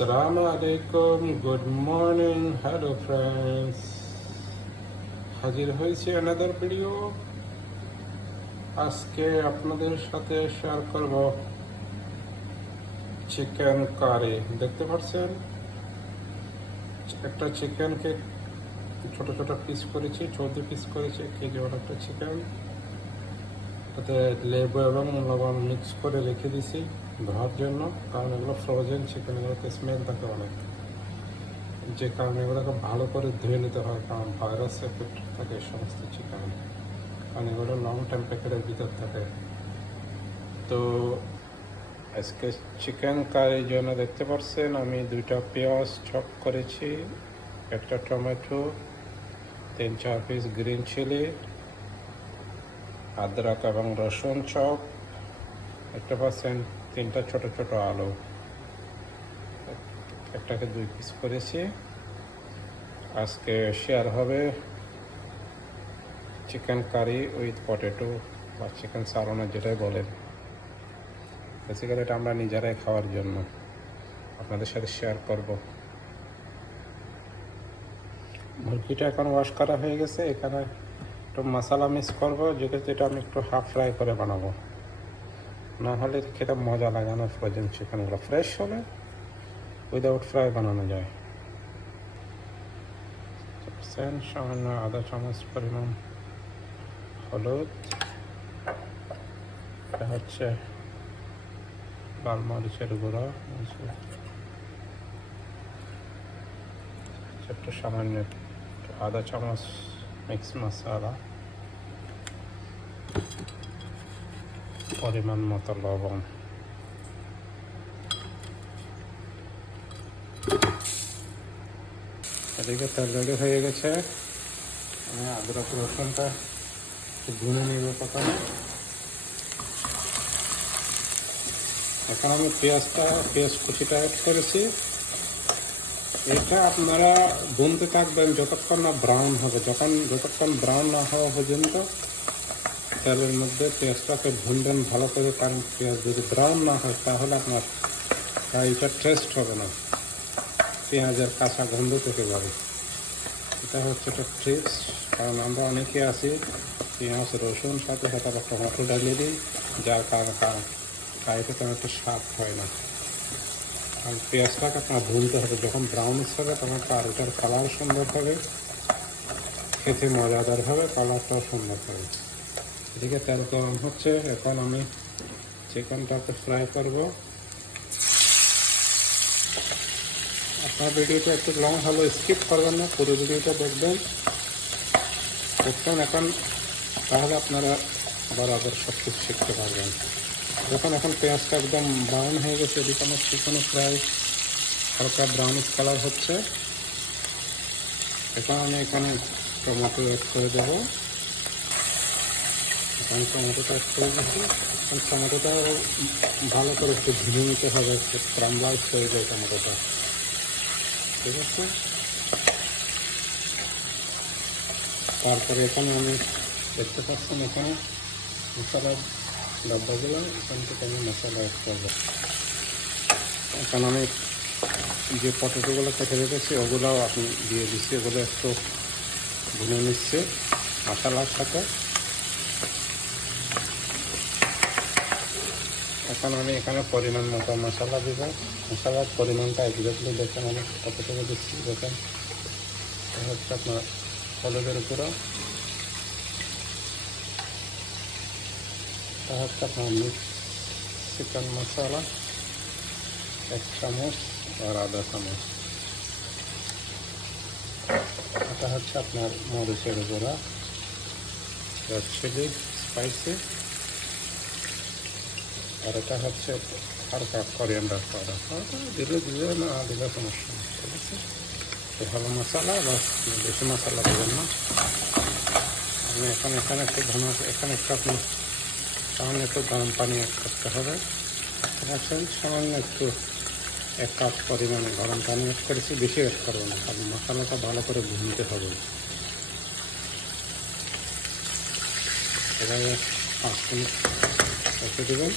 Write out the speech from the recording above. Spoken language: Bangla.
আসসালামু আলাইকুম, গুড মর্নিং, হ্যালো ফ্রেন্ডস। হাজির হয়েছি অ্যানাদার ভিডিও। আজকে আপনাদের সাথে শেয়ার করব চিকেন কারি। দেখতে পাচ্ছেন একটা চিকেনকে ছোট ছোট পিস করেছি, 14 পিস করেছি, কেজি ওর একটা চিকেন। তাতে লেবু এবং লবণ মিক্স করে রেখে দিছি ধোয়ার জন্য, কারণ এগুলো ফ্রোজেন চিকেন, এগুলোতে স্মেল থাকে অনেক, যে কারণে এগুলোকে ভালো করে ধুয়ে নিতে হয়, কারণ ভাইরাস এফেক্ট থাকে এই সমস্ত চিকেন, কারণ এগুলো লং টাইম প্যাকেটের ভিতর থাকে। তো আজকে চিকেন কারির জন্য দেখতে পাচ্ছেন আমি 2টা পেঁয়াজ চপ করেছি, একটা টমেটো, 3-4 পিস গ্রিন চিলি, আদরক এবং রসুন চপ, দেখতে পাচ্ছেন 3টা ছোট ছোট আলু, একটাকে 2 পিস করেছি। আজকে শেয়ার হবে চিকেন কারি উইথ পটেটো বা চিকেন সালোনা যেটাই বলেন। বেসিক্যালি এটা আমরা নিজেরাই খাওয়ার জন্য আপনাদের সাথে শেয়ার করব। মুরগিটা এখন ওয়াশ করা হয়ে গেছে, এখানে একটু মশলা মিক্স করবো, যেহেতু এটা আমি একটু হাফ ফ্রাই করে বানাবো, না হলে খেতে মজা লাগে না। ফ্রোজেন চিকেনগুলো ফ্রেশ হলে উইদাউট ফ্রাই বানানো যায়। সামান্য আধা চামচ পরিমাণ হলুদ, এটা হচ্ছে লাল মরিচের গুঁড়ো, একটু সামান্য আধা চামচ মিক্স মশলা, পরিমাণ মতো লবণ। এদিকে তেল রেডি হয়ে গেছে, আমি আদরক রসুনটা ভুনে নিব প্রথমে। এখন আমি পেঁয়াজ কুচিটা অ্যাড করেছি। এটা আপনারা ভুনতে থাকবেন যতক্ষণ না ব্রাউন হবে, যতক্ষণ ব্রাউন না হওয়া পর্যন্ত তেলের মধ্যে পেঁয়াজটাকে ভুনবেন ভালো করে, কারণ পেঁয়াজ যদি ব্রাউন না হয় তাহলে আপনার এটা টেস্ট হবে না, পেঁয়াজের কাঁচা গন্ধ থেকে যাবে। এটা হচ্ছে একটা ট্রিক্স, কারণ আমরা অনেকে আছি পেঁয়াজ রসুন সাথে সাথে একটা টমেটো ডালিয়ে দিই, যার কারণে কারিতে তেমন একটা স্বাদ হয় না। কারণ পেঁয়াজটাকে আপনার ভুনতে হবে, যখন ব্রাউনিশ হবে তখন কারিটার কালার সুন্দর হবে, খেতে মজাদার হবে, কালারটাও সুন্দর হবে। এদিকে তেল গরম হচ্ছে, এখন আমি চিকেনটাকে ফ্রাই করব। আপনার ভিডিওটা একটু লং হলো, স্কিপ করবেন না, পুরো ভিডিওটা দেখবেন এখন, তাহলে আপনারা বরাবর সব কিছু শিখতে পারবেন। এখন পেঁয়াজটা একদম ব্রাউন হয়ে গেছে, এদিকে আমার চিকেনও প্রায় হালকা ব্রাউনিশ কালার হচ্ছে। এখন আমি এখানে টমেটো অ্যাড করে দেবো। এখন টমেটোটা অ্যাড করে দিচ্ছি। এখন টমেটোটা ভালো করে একটু ভেজে নিতে হবে, একটু ক্রাম্বলাইজ হয়ে যায় টমেটোটা, ঠিক আছে। তারপরে এখানে আমি দেখতে পাচ্ছেন এখানে মশলার ডাব্বাগুলো, এখান থেকে আমি মশলা অ্যাড করবো। এখন আমি যে পটেটোগুলো কেটে রেখেছি ওগুলোও আপনি দিয়ে দিচ্ছি, ওগুলো একটু ভুনে নিচ্ছে মশলার সাথে। এখন আমি এখানে পরিমাণ মতো মশলা দিব, মশলার পরিমাণটা এক্সাক্টলি দেখেন, আমি কতটুকু দিচ্ছি দেখেন। এটা হচ্ছে আপনার হলুদের উপরে, এটা হচ্ছে আপনার মিক্স চিকেন মশলা 1 চামচ আর আধা চামচ, এটা হচ্ছে আপনার মরিচের গুঁড়া, রেড চিলি স্পাইসি, আর এটা হচ্ছে হালকা করিয়েন্ডার পাউডার। দিলে না দিলে সমস্যা নেই, ঠিক আছে। ভালো মশলা, বা বেশি মশলা দেবেন না। আপনি এখানে একটু এখানে একটু আপনি সামান্য একটু গরম পানি অ্যাড করতে হবে, ঠিক আছে। সামান্য একটু 1 কাপ পরিমাণে গরম পানি অ্যাড করেছি, বেশি অ্যাড করবো না, কারণ মশলাটা ভালো করে ভুনতে হবে। এভাবে 5 মিনিট রেখে দেবেন।